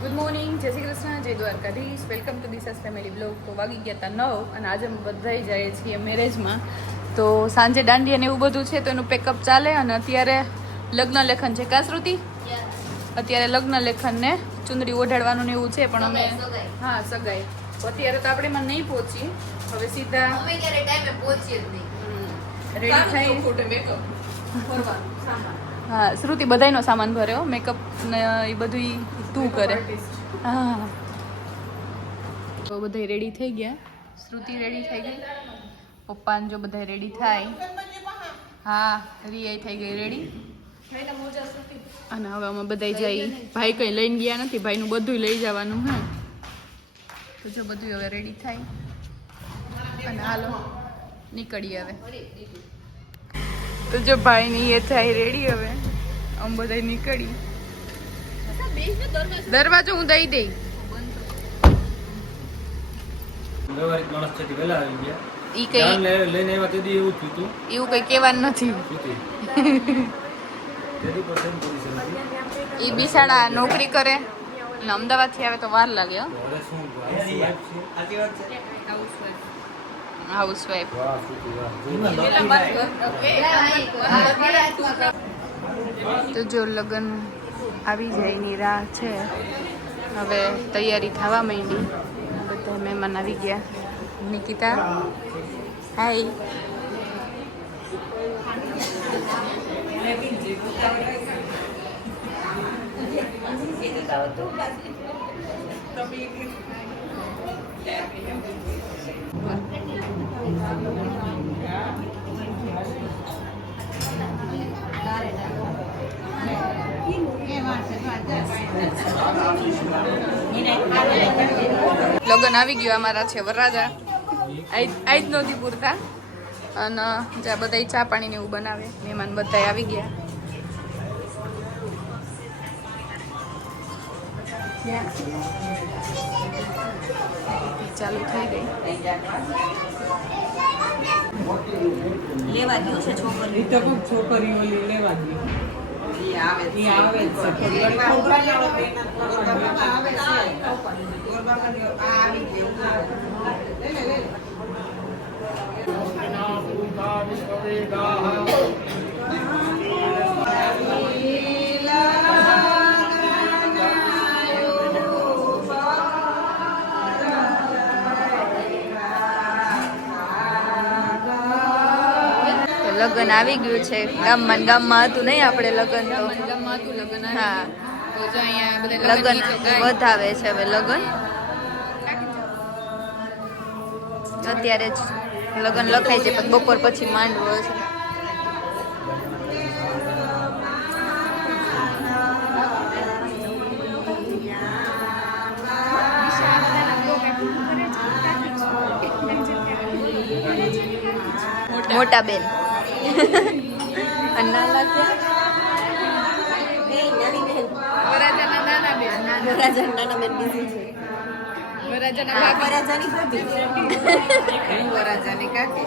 Good morning, જય શ્રી કૃષ્ણ, જય Dwarkadhish. Welcome to Disha's family blog. તો વાગી ગયા હતા 9 અને આજે અમે બધાય જઈએ છીએ મેરેજમાં. તો સાંજે દાંડિયા ને એવું બધું છે તો એનું પેકઅપ ચાલે અને અત્યારે લગ્ન લેખન છે. કા શ્રુતિ? અત્યારે લગ્ન લેખન ને ચુંદડી ઓઢાડવાનું ને એવું છે પણ અમે હા સગાઈ અત્યારે તો આપણે એમાં નહીં પહોંચી. હવે સીધા રેડી થઈ હા શ્રુતિ બધાયનો સામાન ભર્યો મેકઅપ ને એ બધું તું કરે. હા તો બધા રેડી થઈ ગયા. શ્રુતિ રેડી થઈ ગઈ, પપ્પાને જો બધા રેડી થાય. હા રિયા થઈ ગઈ રેડી. અને હવે અમે બધા જઈ. ભાઈ કઈ લઈને ગયા નથી, ભાઈનું બધું લઈ જવાનું હે. તો જો બધું હવે રેડી થાય અને હાલો નીકળીએ હવે. તો જો ભાઈ ની એ થાય રેડી. હવે આમ બધા નીકળી. દરવાજો હું દઈ દઈ. એવું કઈ કેવાનું નથી. ઈ બિસાડા નોકરી કરે અને અમદાવાદ થી આવે તો વાર લાગે. હાઉસવાઈફ. તો જો લગ્ન આવી જાય ની રાહ છે. હવે તૈયારી થવા માંડી. બધા મહેમાન આવી ગયા. નિકિતા હાય. લગ્ન આવી ગયું. અમારા છે વરરાજા. આજ નહોતી પૂરતા અને જ્યાં બધા ચા પાણી ને એવું બનાવે. મહેમાન બધા આવી ગયા. ચાલુ થઈ ગઈ. લેવા દો છે છોકરી તો કોક છોકરી ઓલી લેવા દો. આવે છે લગ્ન આવી ગયું છે. ગામમાં હતું નહીં આપણે લગ્ન તો હા લગ્ન વધાવે છે. હવે લગ્ન અત્યારે જ લગ્ન લખાય છે પણ બપોર પછી માંડવો છે. મોટા બેન નાના બેન બીજી છે. વરાજાની કાકી.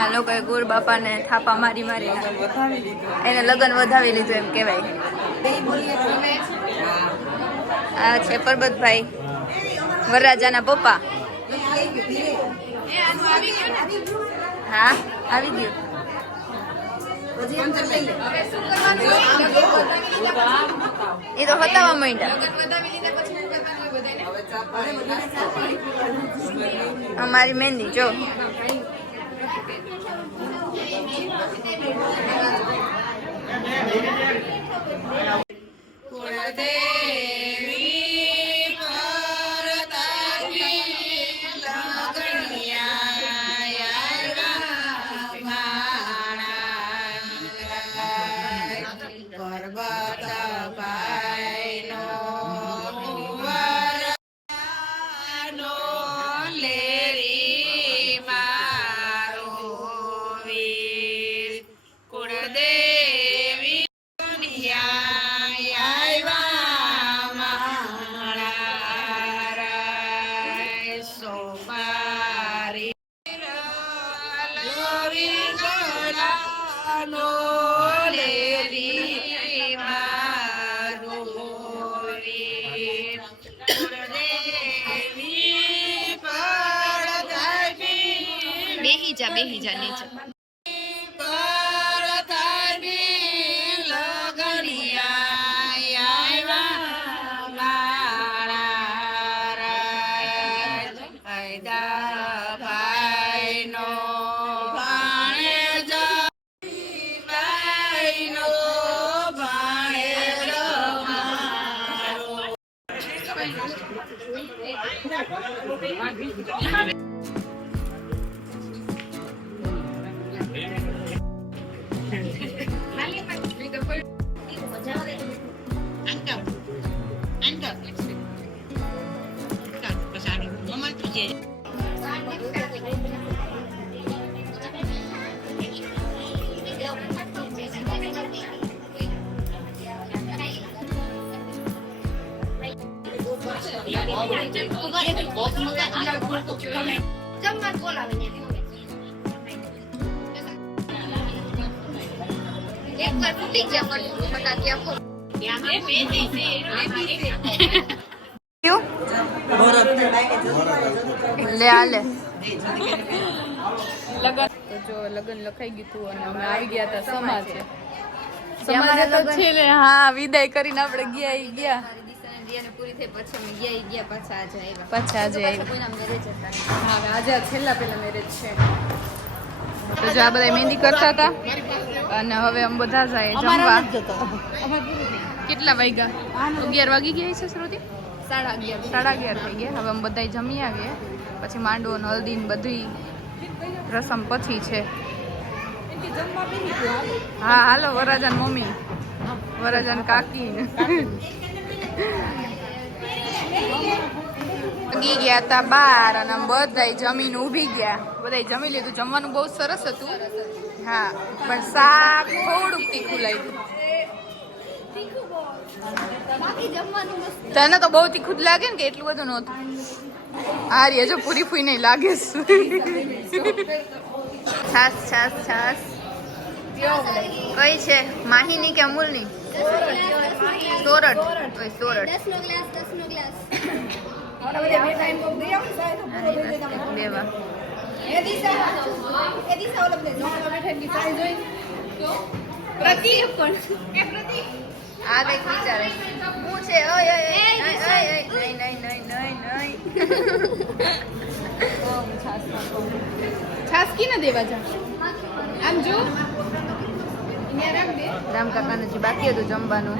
આ લોકોએ ગુર બાપાને થાપા મારી મારી એને લગ્ન વધાવી લીધું એમ કહેવાય. આ છે પરબતભાઈ વરરાજાના પપ્પા. હા આવી ગયું. એ તો બતાવવા માંડ્યા. અમારી મહેંદી જો બેહી જા નીચે. લગન લખાઈ ગયું હતું અને અમે આવી ગયા હતા સમાજે. સમાજે તો છે ને હા વિદાય કરીને આપણે ગયા પૂરી થઈ પછી અમે ગયા પાછા આજે હા આજે છેલ્લા પેલા મેરેજ છે. તો જો આ બધા મહેંદી કરતા હતા અને હવે અમે બધા જાય જમવા. કેટલા વાગ્યા? 11 વાગી ગયા છે શ્રુતિ? 11:30 થઈ ગયા. હવે અમે બધા જમી આવીએ પછી માંડવો ને હલ્દી ને બધી રસમ પછી છે. હા હાલો વરરાજાન મમ્મી વરરાજાન કાકી ગી ગયા હતા બાર અને બધા જમીન ઊભી ગયા. બધા જમી લીધું. જમવાનું બહુ સરસ હતું. હા પણ શાક થોડુંક તીખું લાગ્યું. તને તો બહુ તીખું જ લાગે ને કે એટલું બધું નહોતું? આ રે જો પૂરી ફૂઈ નહીં લાગે. છાસ છાસ છાસ કઈ છે માહીની કે અમૂલની? સોરઠ. ઓય સોરઠ. 10 નો ગ્લાસ 10 નો ગ્લાસ લેવા પ્રતિક પણ આ કઈક વિચારે હું છે ઓય ઓય નહીં નહીં નહીં નહીં નહીં છાસ કી ના દેવા જા આમ જો અહીંયા રાખ દે. રામ કાકાનું જે બાકી હતું જમવાનું.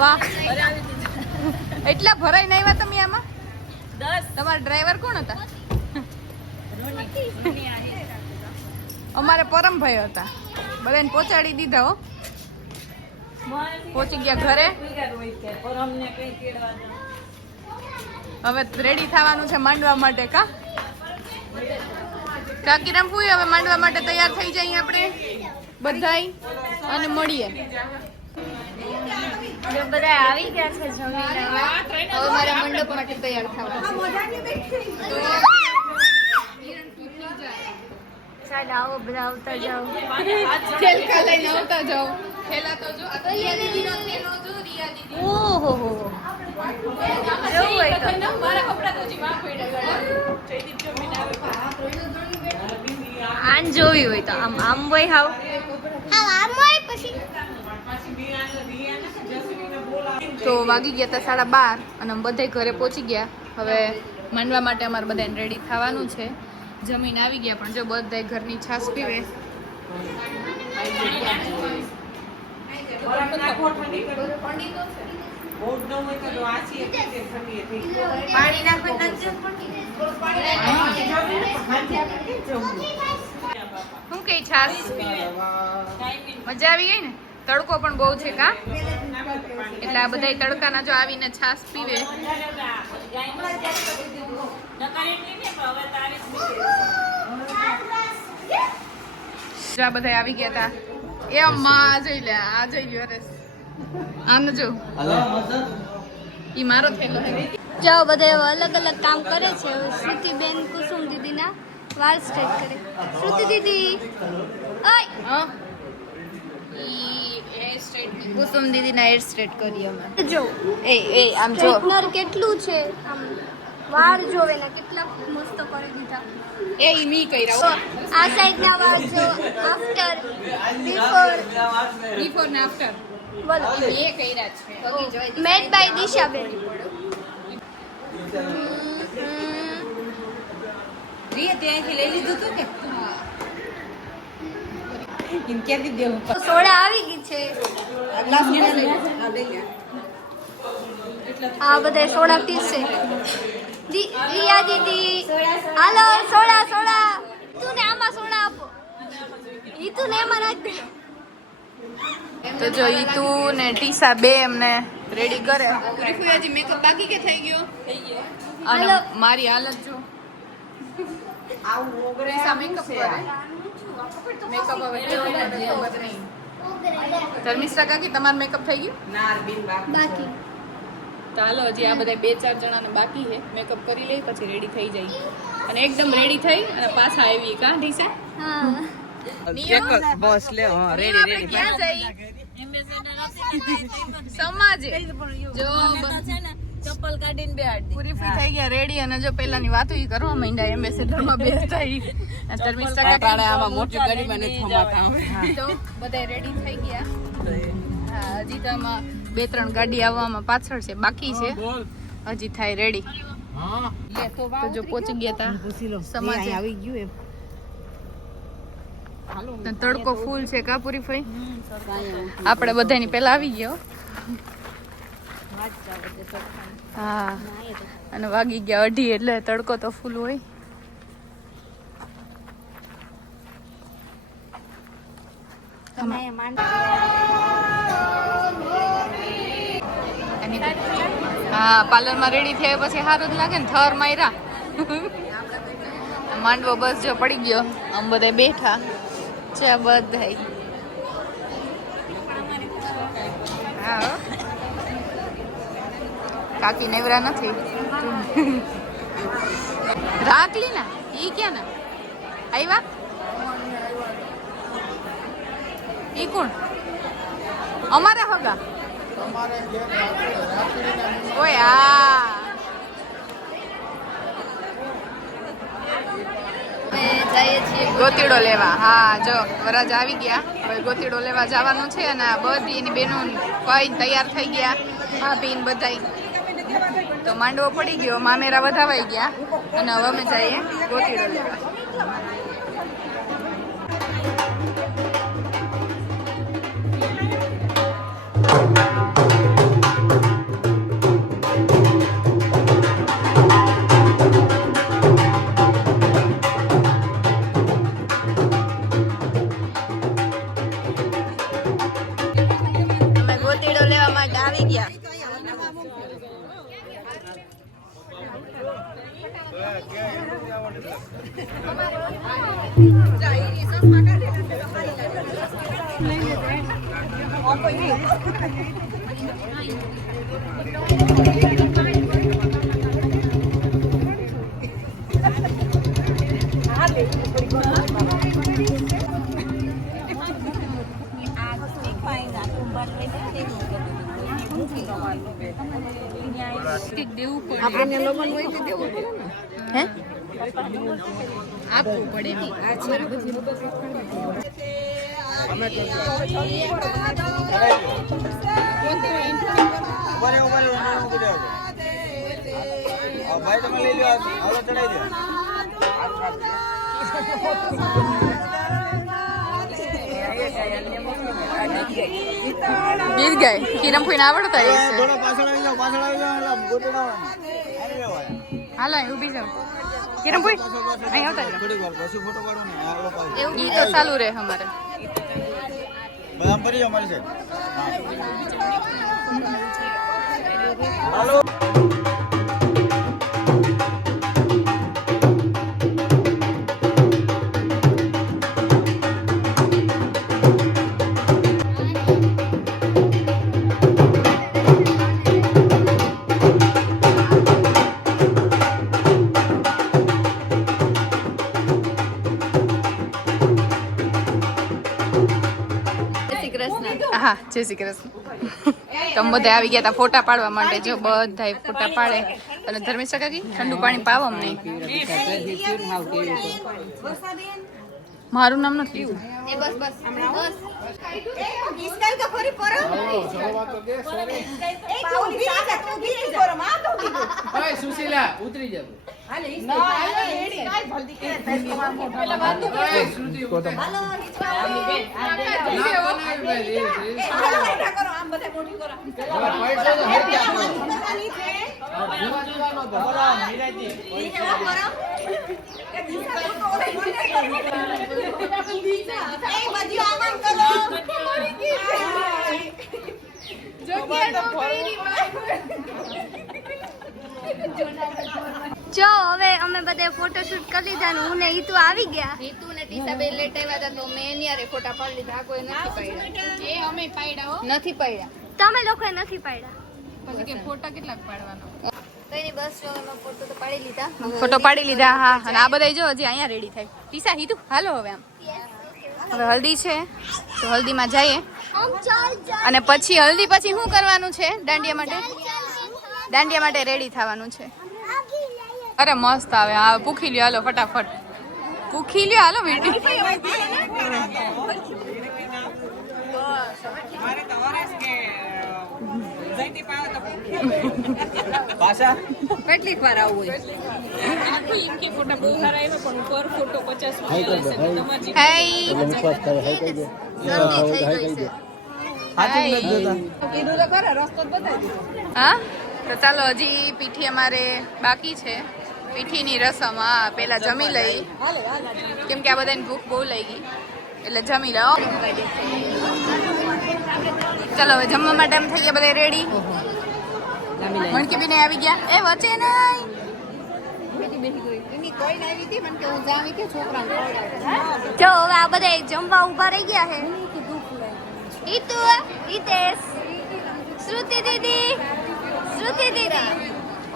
વાહ એટલા ભરાઈ નહીં આવ્યા તમે આમાં? 10. તમારા ડ્રાઈવર કોણ હતા? અમારે પરમભાઈ હતા. બધાને પહોંચાડી દીધા હો. પહોંચી ગયા ઘરે. હવે રેડી થવાનું છે માંડવા માટે. કા કાકીરામ ફૂઈ હવે માંડવા માટે તૈયાર થઈ જઈએ આપણે બધાય અને મળીએ. બધા આવી ગયા છે જમીને. હવે મારે મંડપ માટે તૈયાર થવાનું ચાલ આવો બધા આવતા જાઓ. છે. થેલકા લઈને આવતા જાઓ. થેલા તો જો આ તો રિયા દીદીનો થેલો જો રિયા દીદી. ઓહો હો એવું હોય તો મારા કપડા તો જી માં પડ્યા. જયદીપ જો મીન આવે. આન જોવી હોય તો આમ આમ હોય હાવ આમ હોય પછી તો વાગી ગયા હતા 12:30 અને અમે બધા ઘરે પહોંચી ગયા. હવે માંડવા માટે અમારે બધાને રેડી થવાનું છે. જમીન આવી ગયા પણ જો બધા ઘરની છાશ પીવે. પાણી નાખો શું કઈ છાશ મજા આવી ગઈ ને? તડકો પણ બહુ છે કા એટલે આ બધા તડકાના જો આવીને છાશ પીવે. જો આ બધા આવી ગયા હતા. એ અમ્મા આ જોઈ લે આ જોઈ લ્યો. અરે આમ જો ઈ મારો થેલો હે. જો બધા અલગ અલગ કામ કરે છે. શ્રુતિબેન કુસુમ દીદીના વાળ સ્ટ્રેટ કરે. શ્રુતિ દીદી ઓય હા ઈ હેર સ્ટ્રેટ કુસુમ દીદીના હેર સ્ટ્રેટ કરી અમે. જો એ આમ જો સ્ટ્રેટનર કેટલું છે આમ વાળ જોવે ને કેટલા મસ્ત કરી દીધા. એ ઈ મી કર્યા તો આ સાઈડના વાળ જો આફ્ટર બિફોર બિફોર ને આફ્ટર બોલો એ કર્યા છે. ઓકે જોઈ મેડ બાય દિશાબેન. રીએ ત્યાંથી લઈ લીધું તું કે એમ ક્યાંથી દેવું તો સોડા આવી ગઈ છે. આ બધા સોડા પીશે. રિયા દીદી હાલો સોડા સોડા. તું ને આમાં સોડા આપો. ઈ તું ને એમાં નાખ દે. તો જો ઈ તું ને ટીસા બે એમને રેડી કરે. હજી મેકઅપ બાકી કે થઈ ગયો? અને હાલો. મારી હાલત જો ટીસા મેકઅપ કરે. મેકઅપ હવે કેવો કરે ખબર નહીં. ધર્મિષ્ઠા કાકી તમારું મેકઅપ થઈ ગયું? બાકી ચાલો હજી આ બધા 2-4 જણાને બાકી છે. મેકઅપ કરી લઈ પછી રેડી થઈ જાય અને એકદમ રેડી થઈ અને પાછા આવી કા ઢીસે. હા બસ લે હા રેડી રેડી ક્યાં જઈ સમાજે જો ચપ્પલ કાઢીને બેહાડી પૂરી ફ્રી થઈ ગયા રેડી અને જો પેલાની વાતો ઈ કરવા માંડ્યા એમ્બેસેડર માં બેસતા ઈ ધર્મિષ્ઠા કાકા આમાં મોટી ગાડીમાં નથી થમાતા તો બધા રેડી થઈ ગયા. હા હજી તો આમાં 2-3 ગાડી આવવામાં પાછળ છે બાકી છે. હજી થાય રેડી. તો જો પહોંચી ગયા તા સમાજે. આવી ગયું એમ ને તડકો ફૂલ છે કા પૂરી ફઈ. આપણે બધાની પેલા આવી ગયો. હા અને વાગી ગયા 2:30 એટલે તડકો તો ફૂલ હોય. હા પાર્લરમાં રેડી થયા પછી સારું જ લાગે ને. થર માર્યા માંડવો બસ જો પડી ગયો. આમ બધા બેઠા છે બધા. હા કાકી નેવરા નથી. આકલી ના ઈ ક્યાં ના આવ્યા ઈ કોણ અમારે હગા ઓય આ જઈએ છીએ ગોતીડો લેવા. હા જો વરરાજ આવી ગયા, હવે ગોતીડો લેવા જવાનું છે અને આ બધી એની બેનો કઈ તૈયાર થઈ ગયા, ભાભી ને બધાય. તો માંડવો પડી ગયો, મામેરા વધાવાઈ ગયા અને હવે અમે જઈએ ગોતીડો લેવા. અમે ગોતીડો લેવા માટે આવી ગયા. દેવું પડે હે આપવું પડે. ભાઈ તમે લઈ લો, હવે ચડાવી દો. ગીત ગાય કિરમ ફોઈને આવડતા હશે. થોડા પાછળ આવી જાઓ, પાછળ આવી જાઓ, એટલે ગોતડાવાનું. આવી જાઓ. હાલો અહીં ઊભી જાવ કિરમ ફોઈ અહીં આવતા રહો. થોડીક વાર પછી ફોટો પાડો ને આ લોકો આવી. એવું ગીત તો ચાલુ રહે અમારે. બધા આમ ફરી જાઓ મારી સાઈડ. હાલો. હા જય શ્રી કૃષ્ણ. તો બધા આવી ગયા હતા ફોટા પાડવા માટે. જો બધા ફોટા પાડે અને ધર્મેશ કાકી ઠંડુ પાણી પાવો અમને. મારું નામ નથી લીધું. સુશીલા ઉતરી જતું જો હવે અમે બધે ફોટોશૂટ કરી લીધા ને હું ને ઈતુ આવી ગયા. હિતુ ને ટીસા બે લેટ આવ્યા હતા તો મેં એની હારે ફોટા પાડી લીધા. આ કોઈ નથી પાડ્યા. એ અમે પાડ્યા હો. નથી પાડ્યા. તમે લોકોએ નથી પાડ્યા. પછી કે ફોટા કેટલાક પાડવાનો. કઈ નહીં, બસ જો અમે ફોટો તો પાડી લીધા. ફોટો પાડી લીધા. હા અને આ બધા જો હજી અહીંયા રેડી થાય. ટીસા હિતુ હાલો હવે આમ. હવે હલ્દી છે તો હલ્દીમાં જઈએ અને પછી હલ્દી પછી શું કરવાનું છે? દાંડિયા માટે. દાંડિયા માટે રેડી થવાનું છે. અરે મસ્ત આવે. હા પૂખી લ્યો હાલો ફટાફટ. પૂખી લ્યો હાલો વિડીયો. પાછા કેટલીક વાર આવું હોય. કીધું તો ખરા, રસ્તો જ બતાવી દીધો. હા તો ચાલો હજી પીઠી અમારે બાકી છે. પીઠીની રસમ હા પેલા જમી લઈ કેમ કે આ બધાની ભૂખ બહુ લઈ ગઈ એટલે જમી લો. ચાલો હવે જમવા માટે એમ થઈ ગયા બધા રેડી. મણકી બી આવી ગયા. એ વચ્ચે નહીં જો હવે આ બધા જમવા ઉભા રહી ગયા છે. ઈતુ, હિતેશ, શ્રુતિ દીદી, શ્રુતિ દીદી.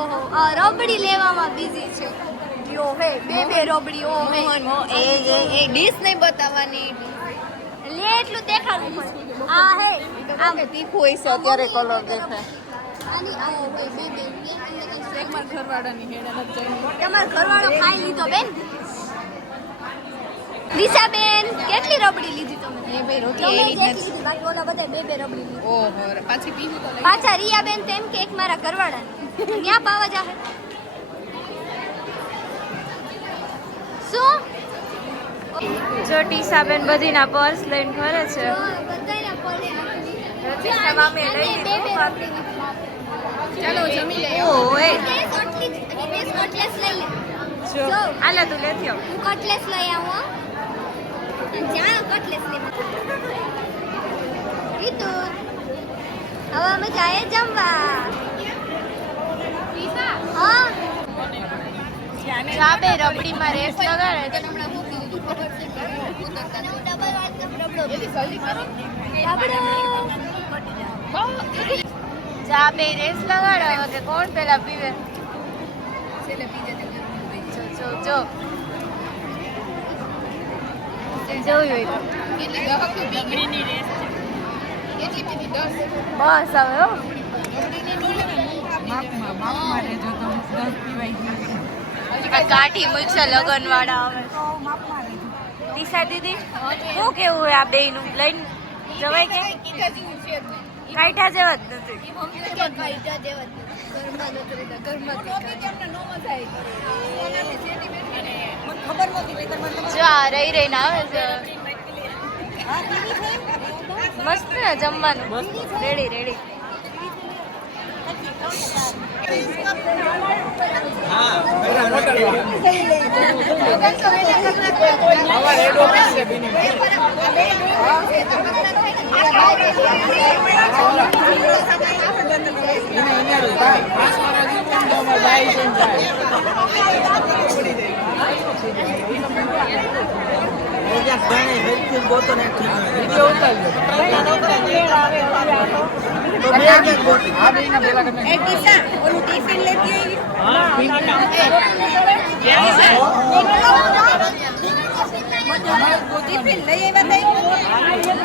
ઓહો રબડી લેવામાં બિઝી છે. રબડીઓ હે બે રબડીઓ હે એ ડીશ નહીં બતાવવાની લે એટલું દેખાડવું પડે આ હે આમ તીખું હોય છે અત્યારે કલર દેખાય આની આ હોય બે એકમાં ઘરવાળાની હેડ નથી જઈ તમારો ઘરવાળો ખાઈ લીધો બેન દિશાબેન કેટલી રબડી લીધી તમે એ ભાઈ રોટલી તમે એવી જ જેટલી નથી લીધી, બાકી ઓલા બધા બે રબડી લીધી ઓહો પાછી પીવું તો લઈ પાછા રિયાબેન તો એમ કે એક મારા ઘરવાળા ક્યાં પાવા જાહે શું જો ટીસાબેન બધીના પર્સ લઈને ફરે છે બધાયના પડે રતીશના મામે લઈ લીધું ચાલો જમી લે ઓય કટલેસ લઈ લે જો આલે તું લેતી આવ હું કટલેસ લઈ આવું હો. જ્યાં કટલેસ લે રીતુ હવે અમે જાય જમવા હા ચાબે રબડીમાં રેસ લગાડે છે ચાબે રેસ લગાડે હવે કે કોણ પેલા પીવે જો જોયું હોય તો ડિગ્રીની રેસ છે કેટલી પીધી 10 બસ હવે હો માપમાં રહેજો તો 10 પીવાય ગયું. આ કાઠી મૂકશે લગન વાળા હવે દિશા દીદી શું કેવું હોય આ બેયનું લઈને જવાય કે કાઈટા જેવા જ નથી જો આ રહી રહીને આવે છે મસ્ત ને જમવાનું રેડી રેડી ટિફિન લઈ આવ્યા